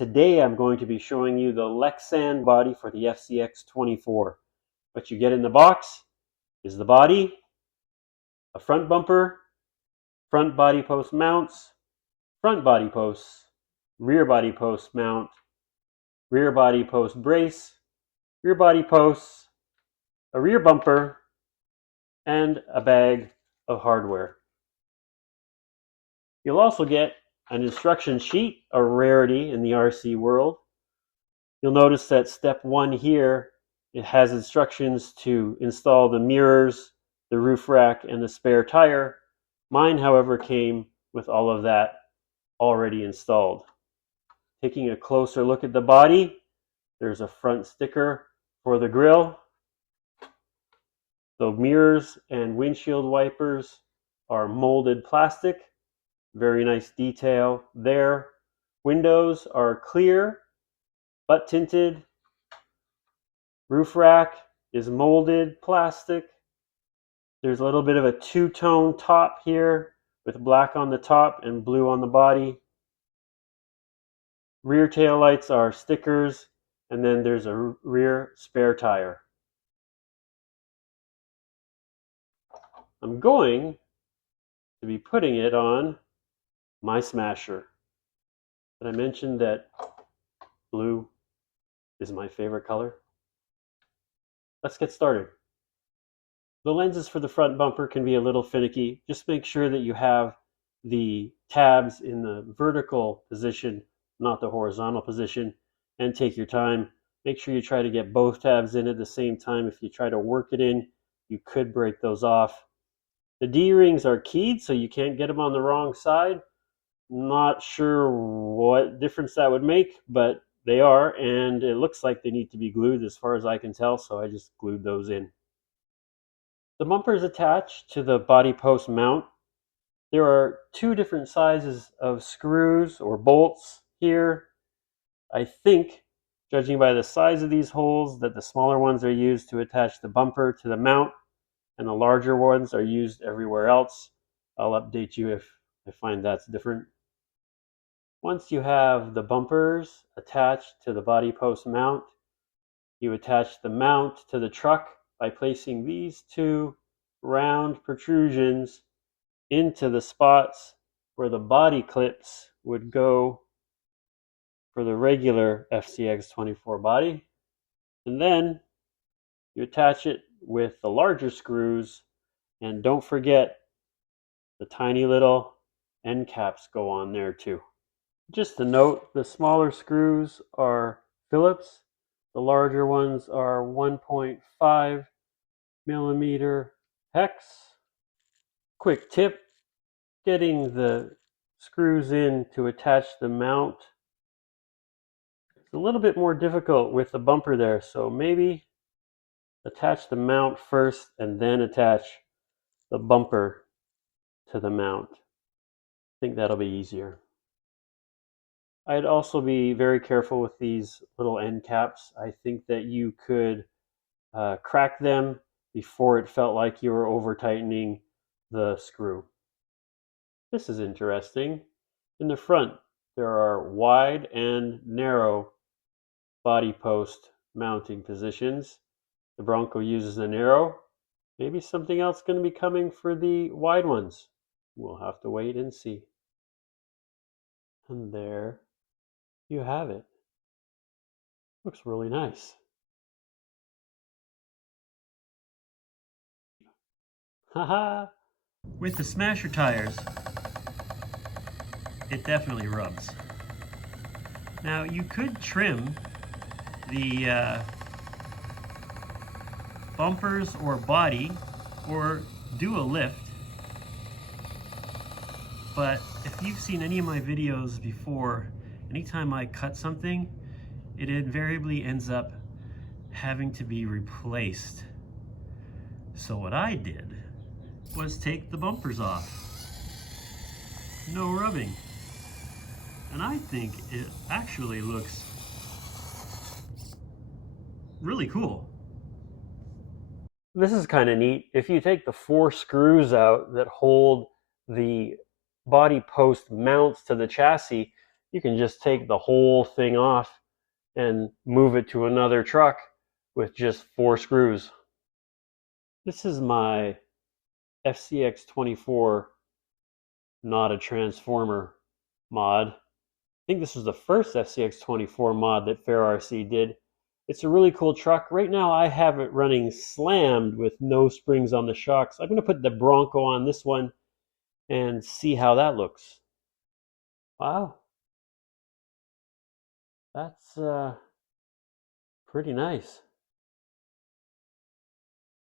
Today I'm going to be showing you the Lexan body for the FCX24. What you get in the box is the body, a front bumper, front body post mounts, front body posts, rear body post mount, rear body post brace, rear body posts, a rear bumper, and a bag of hardware. You'll also get an instruction sheet, a rarity in the RC world. You'll notice that step 1 here, it has instructions to install the mirrors, the roof rack, and the spare tire. Mine, however, came with all of that already installed. Taking a closer look at the body, there's a front sticker for the grille. The mirrors and windshield wipers are molded plastic. Very nice detail there. Windows are clear, but tinted. Roof rack is molded plastic. There's a little bit of a two-tone top here with black on the top and blue on the body. Rear tail lights are stickers, and then there's a rear spare tire. I'm going to be putting it on my Smasher. Did I mention that blue is my favorite color? Let's get started. The lenses for the front bumper can be a little finicky. Just make sure that you have the tabs in the vertical position, not the horizontal position, and take your time. Make sure you try to get both tabs in at the same time. If you try to work it in, you could break those off. The D-rings are keyed, so you can't get them on the wrong side. Not sure what difference that would make, but they are, and it looks like they need to be glued as far as I can tell, so I just glued those in. The bumper is attached to the body post mount. There are two different sizes of screws or bolts here. I think, judging by the size of these holes, that the smaller ones are used to attach the bumper to the mount, and the larger ones are used everywhere else. I'll update you if I find that's different. Once you have the bumpers attached to the body post mount, you attach the mount to the truck by placing these two round protrusions into the spots where the body clips would go for the regular FCX24 body. And then you attach it with the larger screws, and don't forget the tiny little end caps go on there too. Just a note, the smaller screws are Phillips, the larger ones are 1.5 millimeter hex. Quick tip, getting the screws in to attach the mount. It's a little bit more difficult with the bumper there, so maybe attach the mount first and then attach the bumper to the mount. I think that'll be easier. I'd also be very careful with these little end caps. I think that you could crack them before it felt like you were over tightening the screw. This is interesting. In the front, there are wide and narrow body post mounting positions. The Bronco uses a narrow. Maybe something else going to be coming for the wide ones. We'll have to wait and see. And there you have it. Looks really nice. Haha! With the Smasher tires, it definitely rubs. Now you could trim the bumpers or body or do a lift, but if you've seen any of my videos before, anytime I cut something, it invariably ends up having to be replaced. So what I did was take the bumpers off. No rubbing. And I think it actually looks really cool. This is kind of neat. If you take the 4 screws out that hold the body post mounts to the chassis, you can just take the whole thing off and move it to another truck with just 4 screws. This is my FCX24 Not a Transformer mod. I think this was the first FCX24 mod that Fair RC did. It's a really cool truck. Right now I have it running slammed with no springs on the shocks. I'm going to put the Bronco on this one and see how that looks. Wow. That's pretty nice.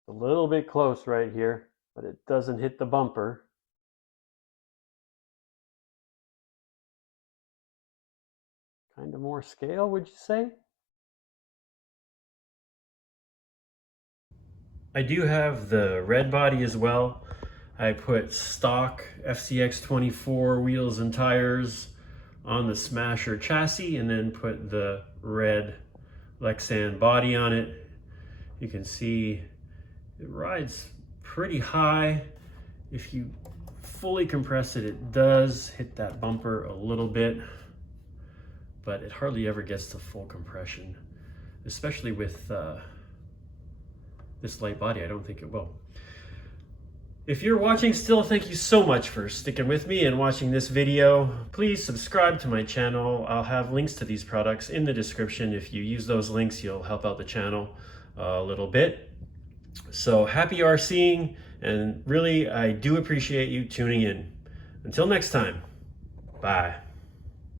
A little bit close right here, but it doesn't hit the bumper. Kind of more scale, would you say? I do have the red body as well. I put stock FCX24 wheels and tires on the Smasher chassis and then put the red Lexan body on it. You can see it rides pretty high. If you fully compress it, it does hit that bumper a little bit, but it hardly ever gets to full compression, especially with this light body. I don't think it will. If you're watching still, thank you so much for sticking with me and watching this video. Please subscribe to my channel. I'll have links to these products in the description. If you use those links, you'll help out the channel a little bit. So happy RCing, and really, I do appreciate you tuning in. Until next time, bye.